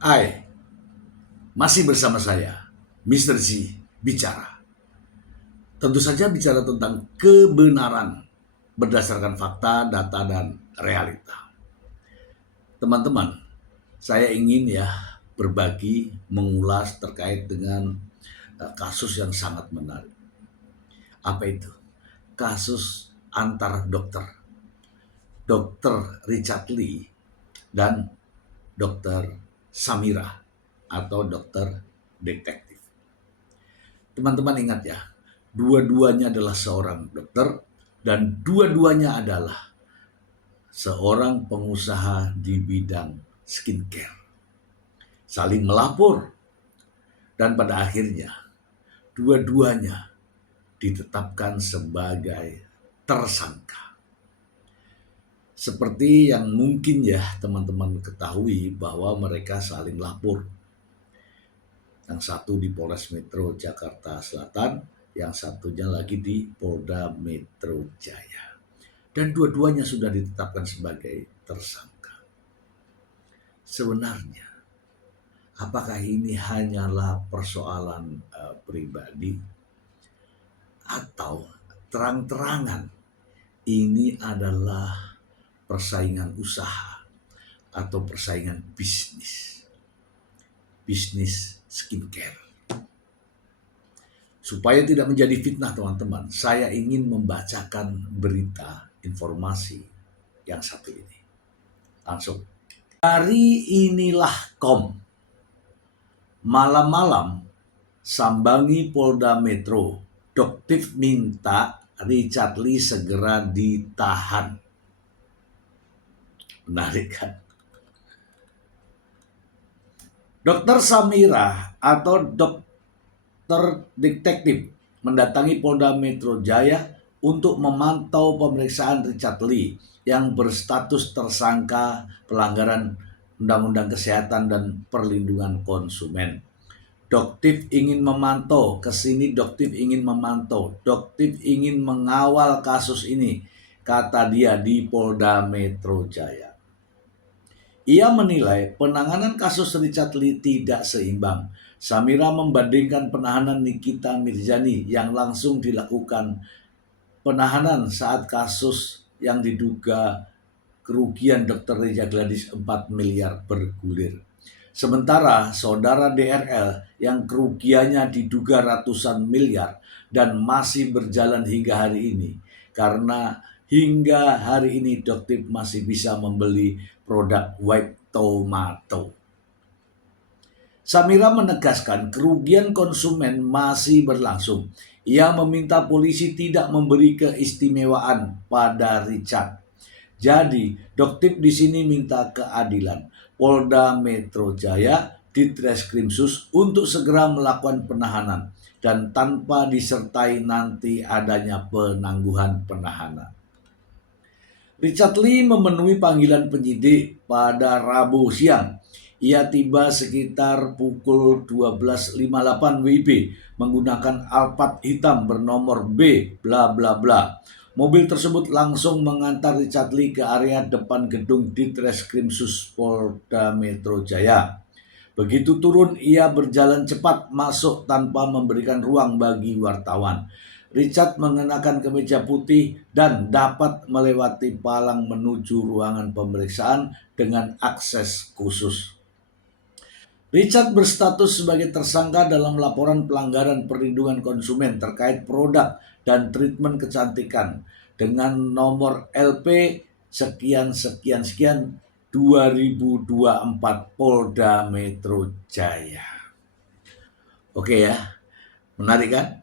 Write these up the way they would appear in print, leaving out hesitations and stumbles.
Hai, masih bersama saya, Mr. Z bicara. Tentu saja bicara tentang kebenaran berdasarkan fakta, data, dan realita. Teman-teman, saya ingin berbagi, mengulas terkait dengan kasus yang sangat menarik. Apa itu? Kasus antar dokter. Dokter Richard Lee dan dokter Samira atau dokter detektif. Teman-teman ingat ya, dua-duanya adalah seorang dokter dan dua-duanya adalah seorang pengusaha di bidang skincare. Saling melapor dan pada akhirnya dua-duanya ditetapkan sebagai tersangka. Seperti yang mungkin teman-teman ketahui bahwa mereka saling lapor. Yang satu di Polres Metro Jakarta Selatan, yang satunya lagi di Polda Metro Jaya. Dan dua-duanya sudah ditetapkan sebagai tersangka. Sebenarnya, apakah ini hanyalah persoalan pribadi atau terang-terangan ini adalah persaingan usaha atau persaingan bisnis skincare? Supaya tidak menjadi fitnah teman-teman, saya ingin membacakan berita informasi yang satu ini. Langsung. Hari inilah.com. Malam-malam sambangi Polda Metro. Doktif minta Richard Lee segera ditahan. Menarik kan? Dokter Samira atau dokter detektif mendatangi Polda Metro Jaya untuk memantau pemeriksaan Richard Lee yang berstatus tersangka pelanggaran Undang-Undang Kesehatan dan Perlindungan Konsumen. Doktif ingin memantau, Doktif ingin memantau, Doktif ingin mengawal kasus ini, kata dia di Polda Metro Jaya. Ia menilai penanganan kasus Richard Lee tidak seimbang. Samira membandingkan penahanan Nikita Mirzani yang langsung dilakukan penahanan saat kasus yang diduga kerugian Dr. Reza Gladys 4 miliar bergulir. Sementara saudara DRL yang kerugiannya diduga ratusan miliar dan masih berjalan hingga hari ini. Karena hingga hari ini Doktif masih bisa membeli produk white tomato. Samira menegaskan kerugian konsumen masih berlangsung. Ia meminta polisi tidak memberi keistimewaan pada Richard. Jadi, Doktif di sini minta keadilan. Polda Metro Jaya Ditreskrimsus untuk segera melakukan penahanan dan tanpa disertai nanti adanya penangguhan penahanan. Richard Lee memenuhi panggilan penyidik pada Rabu siang. Ia tiba sekitar pukul 12.58 WIB menggunakan Alphard hitam bernomor B bla bla bla. Mobil tersebut langsung mengantar Richard Lee ke area depan gedung Ditreskrimsus Polda Metro Jaya. Begitu turun, ia berjalan cepat masuk tanpa memberikan ruang bagi wartawan. Richard mengenakan kemeja putih dan dapat melewati palang menuju ruangan pemeriksaan dengan akses khusus. Richard berstatus sebagai tersangka dalam laporan pelanggaran perlindungan konsumen terkait produk dan treatment kecantikan dengan nomor LP sekian 2024 Polda Metro Jaya. Oke ya, menarik kan?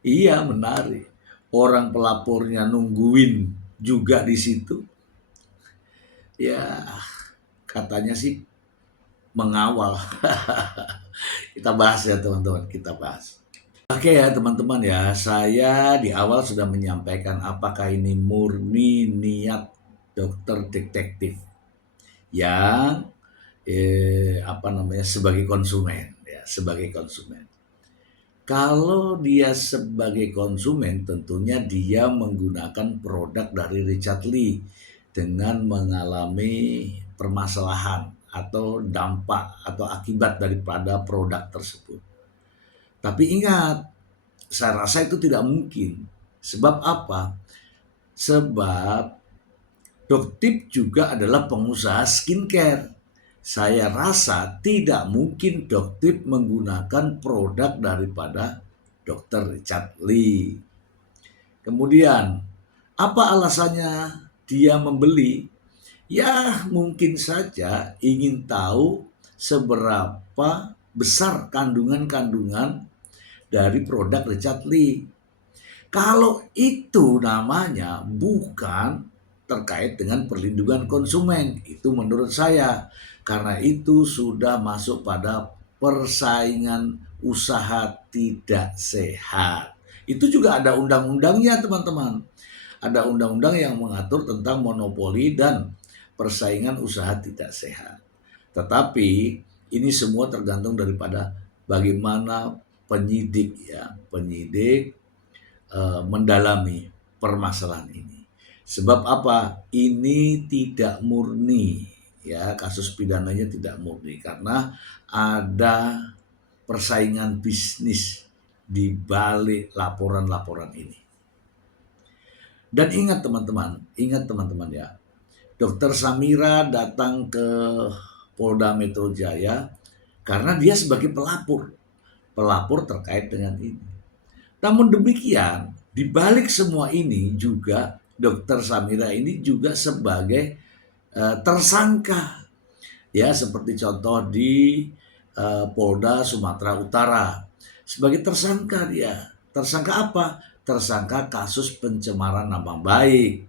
Iya, menarik. Orang pelapornya nungguin juga di situ. Ya, katanya sih mengawal. Kita bahas ya teman-teman, kita bahas. Oke ya teman-teman ya, saya di awal sudah menyampaikan apakah ini murni niat dokter detektif yang sebagai konsumen ya, sebagai konsumen. Kalau dia sebagai konsumen, tentunya dia menggunakan produk dari Richard Lee dengan mengalami permasalahan atau dampak atau akibat daripada produk tersebut. Tapi ingat, saya rasa itu tidak mungkin. Sebab apa? Sebab Doktip juga adalah pengusaha skincare. Saya rasa tidak mungkin Doktip menggunakan produk daripada Dr. Richard Lee. Kemudian, apa alasannya dia membeli? Ya, mungkin saja ingin tahu seberapa besar kandungan-kandungan dari produk Richard Lee. Kalau itu namanya bukan terkait dengan perlindungan konsumen, itu menurut saya, karena itu sudah masuk pada persaingan usaha tidak sehat. Itu juga ada undang-undangnya, teman-teman. Ada undang-undang yang mengatur tentang monopoli dan persaingan usaha tidak sehat. Tetapi ini semua tergantung daripada bagaimana penyidik mendalami permasalahan ini. Sebab apa? Ini tidak murni, ya, kasus pidananya tidak murni karena ada persaingan bisnis di balik laporan-laporan ini. Dan ingat teman-teman ya, Dr. Samira datang ke Polda Metro Jaya karena dia sebagai pelapor terkait dengan ini. Namun demikian, di balik semua ini juga Dr. Samira ini juga sebagai tersangka. Ya, seperti contoh di Polda Sumatera Utara. Sebagai tersangka dia. Tersangka apa? Tersangka kasus pencemaran nama baik.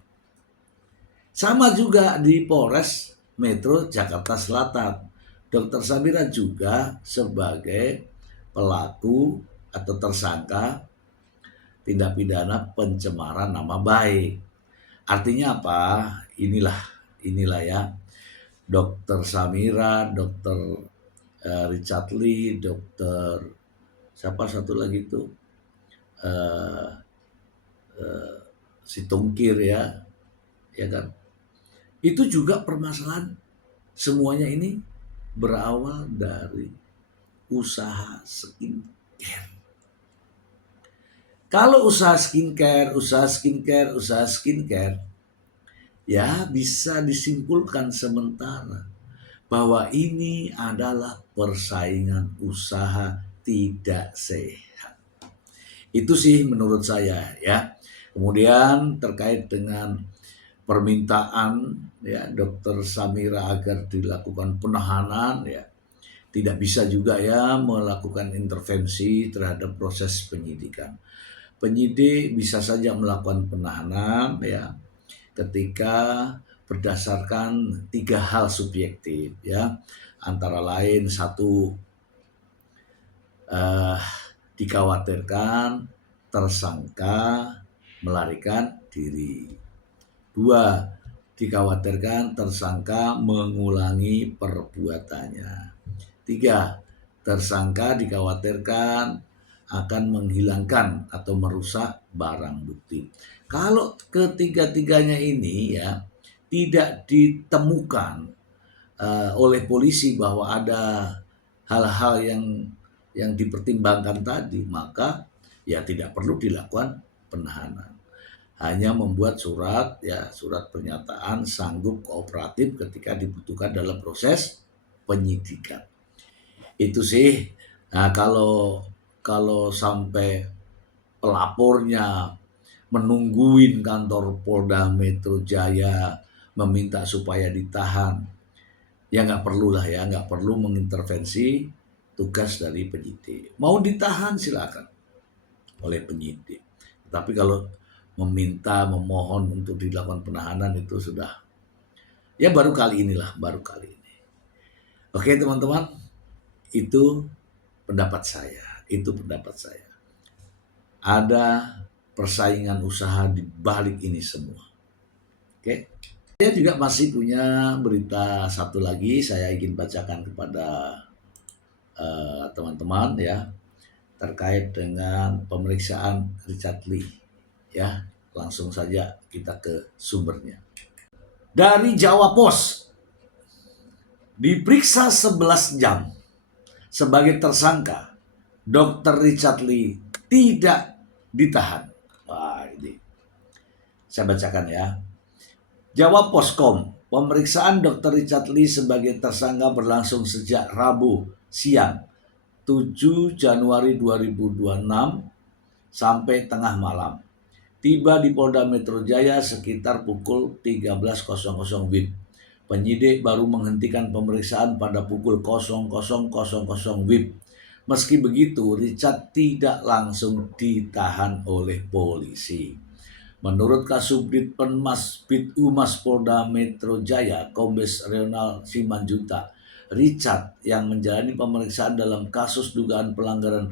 Sama juga di Polres Metro Jakarta Selatan. Dr. Samira juga sebagai pelaku atau tersangka tindak pidana pencemaran nama baik. Artinya apa? Inilah ya. Dr. Samira, Dr. Richard Lee, Dr. siapa satu lagi itu? Si Tungkir ya kan? Itu juga permasalahan semuanya ini berawal dari usaha skincare. Kalau usaha skincare, ya bisa disimpulkan sementara bahwa ini adalah persaingan usaha tidak sehat. Itu sih menurut saya ya. Kemudian terkait dengan permintaan ya Dr. Samira agar dilakukan penahanan ya, tidak bisa juga ya melakukan intervensi terhadap proses penyidikan. Penyidik bisa saja melakukan penahanan ya ketika berdasarkan 3 hal subjektif ya, antara lain 1 dikhawatirkan tersangka melarikan diri, 2 dikhawatirkan tersangka mengulangi perbuatannya, 3 tersangka dikhawatirkan akan menghilangkan atau merusak barang bukti. Kalau ketiga-tiganya ini ya tidak ditemukan oleh polisi bahwa ada hal-hal yang dipertimbangkan tadi, maka ya tidak perlu dilakukan penahanan. Hanya membuat surat pernyataan sanggup kooperatif ketika dibutuhkan dalam proses penyidikan. Itu sih. Nah, kalau sampai pelapornya menungguin kantor Polda Metro Jaya meminta supaya ditahan, ya nggak perlu mengintervensi tugas dari penyidik. Mau ditahan silakan oleh penyidik. Tapi kalau memohon untuk dilakukan penahanan itu sudah ya baru kali ini. Oke teman-teman, itu pendapat saya. Ada persaingan usaha di balik ini semua. Oke. Saya juga masih punya berita satu lagi, saya ingin bacakan kepada teman-teman ya, terkait dengan pemeriksaan Richard Lee. Ya, langsung saja kita ke sumbernya. Dari Jawa Pos. Diperiksa 11 jam sebagai tersangka, Dr. Richard Lee tidak ditahan. Wah, ini saya bacakan ya. Jawab Poskom, pemeriksaan Dr. Richard Lee sebagai tersangka berlangsung sejak Rabu siang 7 Januari 2026 sampai tengah malam. Tiba di Polda Metro Jaya sekitar pukul 13.00 WIB. Penyidik baru menghentikan pemeriksaan pada pukul 00.00 WIB. Meski begitu, Richard tidak langsung ditahan oleh polisi. Menurut Kasubdit Penmas Bid Humas Polda Metro Jaya, Kombes Ronald Simanjuntak, Richard yang menjalani pemeriksaan dalam kasus dugaan pelanggaran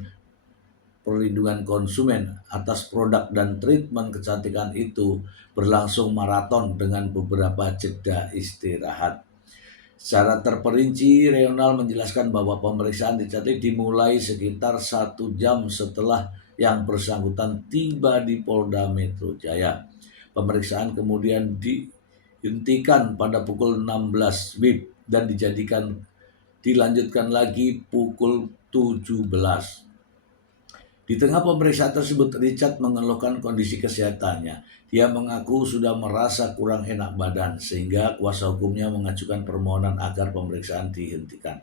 perlindungan konsumen atas produk dan treatment kecantikan itu berlangsung maraton dengan beberapa jeda istirahat. Secara terperinci, Ronald menjelaskan bahwa pemeriksaan Richard Lee dimulai sekitar 1 jam setelah yang bersangkutan tiba di Polda Metro Jaya. Pemeriksaan kemudian dihentikan pada pukul 16 WIB dan dilanjutkan lagi pukul 17. Di tengah pemeriksaan tersebut, Richard mengeluhkan kondisi kesehatannya. Dia mengaku sudah merasa kurang enak badan sehingga kuasa hukumnya mengajukan permohonan agar pemeriksaan dihentikan.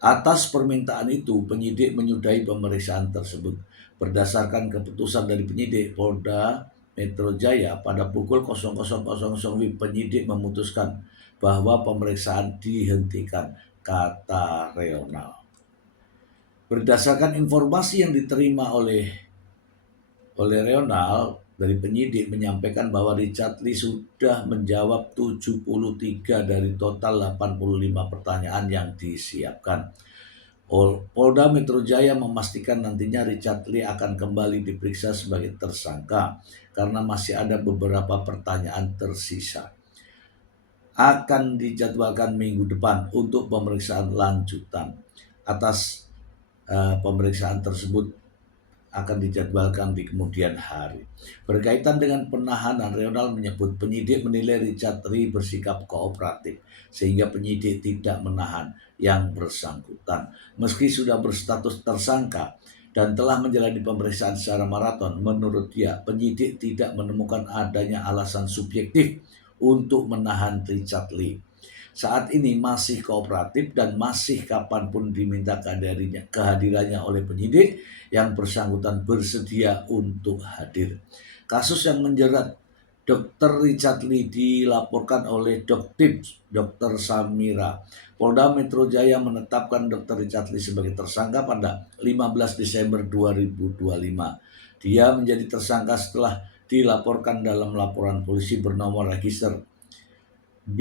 Atas permintaan itu, penyidik menyudahi pemeriksaan tersebut. Berdasarkan keputusan dari penyidik Polda Metro Jaya pada pukul 00.00 WIB, penyidik memutuskan bahwa pemeriksaan dihentikan, kata Ronald. Berdasarkan informasi yang diterima oleh Ronald dari penyidik menyampaikan bahwa Richard Lee sudah menjawab 73 dari total 85 pertanyaan yang disiapkan. Polda Metro Jaya memastikan nantinya Richard Lee akan kembali diperiksa sebagai tersangka karena masih ada beberapa pertanyaan tersisa. Akan dijadwalkan minggu depan untuk pemeriksaan lanjutan. Atas pemeriksaan tersebut akan dijadwalkan di kemudian hari. Berkaitan dengan penahanan, Ronald menyebut penyidik menilai Richard Lee bersikap kooperatif sehingga penyidik tidak menahan yang bersangkutan. Meski sudah berstatus tersangka dan telah menjalani pemeriksaan secara maraton, menurut dia penyidik tidak menemukan adanya alasan subjektif untuk menahan Richard Lee. Saat ini masih kooperatif dan masih kapanpun diminta kehadirannya oleh penyidik, yang bersangkutan bersedia untuk hadir. Kasus yang menjerat Dr. Richard Lee dilaporkan oleh Dr. Samira. Polda Metro Jaya menetapkan Dr. Richard Lee sebagai tersangka pada 15 Desember 2025. Dia menjadi tersangka setelah dilaporkan dalam laporan polisi bernomor register B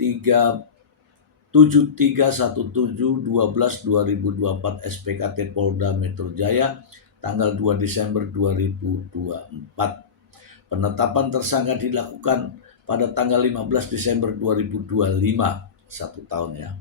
7317/12/2024 SPKT Polda Metro Jaya tanggal 2 Desember 2024. Penetapan tersangka dilakukan pada tanggal 15 Desember 2025, 1 tahun ya.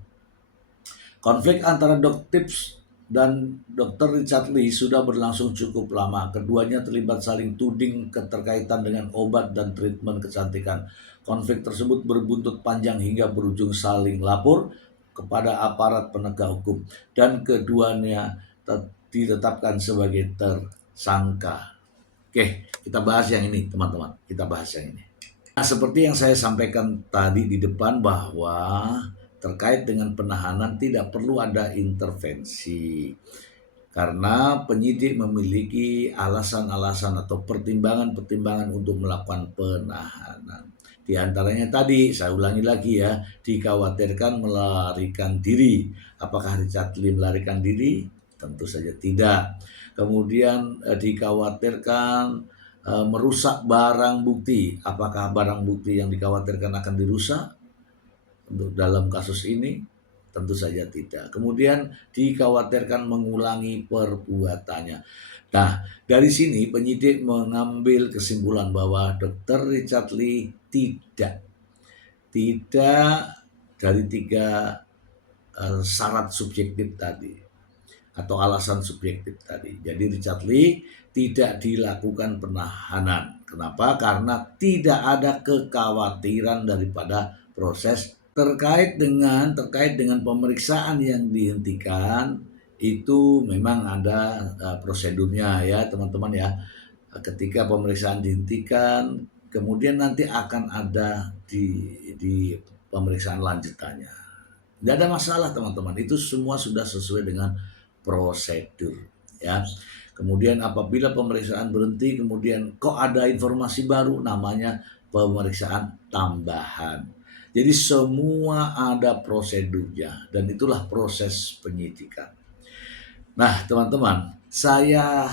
Konflik antara Doktips dan Dr. Richard Lee sudah berlangsung cukup lama. Keduanya terlibat saling tuding keterkaitan dengan obat dan treatment kecantikan. Konflik tersebut berbuntut panjang hingga berujung saling lapor kepada aparat penegak hukum dan keduanya ditetapkan sebagai tersangka. Oke, kita bahas yang ini teman-teman. Kita bahas yang ini. Nah, seperti yang saya sampaikan tadi di depan bahwa terkait dengan penahanan tidak perlu ada intervensi. Karena penyidik memiliki alasan-alasan atau pertimbangan-pertimbangan untuk melakukan penahanan. Di antaranya tadi, saya ulangi lagi ya, dikhawatirkan melarikan diri. Apakah Richard Lee melarikan diri? Tentu saja tidak. Kemudian dikhawatirkan merusak barang bukti. Apakah barang bukti yang dikhawatirkan akan dirusak? Untuk dalam kasus ini? Tentu saja tidak. Kemudian dikhawatirkan mengulangi perbuatannya. Nah, dari sini penyidik mengambil kesimpulan bahwa Dr. Richard Lee tidak dari 3 syarat subjektif tadi atau alasan subjektif tadi. Jadi Richard Lee tidak dilakukan penahanan. Kenapa? Karena tidak ada kekhawatiran daripada proses terkait dengan pemeriksaan yang dihentikan itu memang ada prosedurnya ya teman-teman ya. Ketika pemeriksaan dihentikan, kemudian nanti akan ada di pemeriksaan lanjutannya. Tidak ada masalah teman-teman, itu semua sudah sesuai dengan prosedur ya. Kemudian apabila pemeriksaan berhenti, kemudian kok ada informasi baru, namanya pemeriksaan tambahan. Jadi semua ada prosedurnya dan itulah proses penyidikan. Nah, teman-teman, saya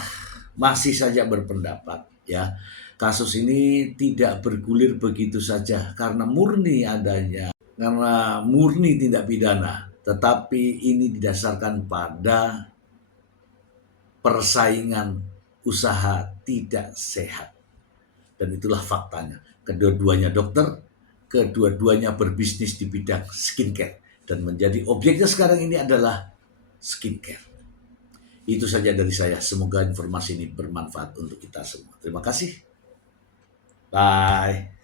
masih saja berpendapat ya, kasus ini tidak bergulir begitu saja karena murni tindak pidana, tetapi ini didasarkan pada persaingan usaha tidak sehat. Dan itulah faktanya. Kedua-duanya dokter, kedua-duanya berbisnis di bidang skincare. Dan menjadi objeknya sekarang ini adalah skincare. Itu saja dari saya. Semoga informasi ini bermanfaat untuk kita semua. Terima kasih. Bye.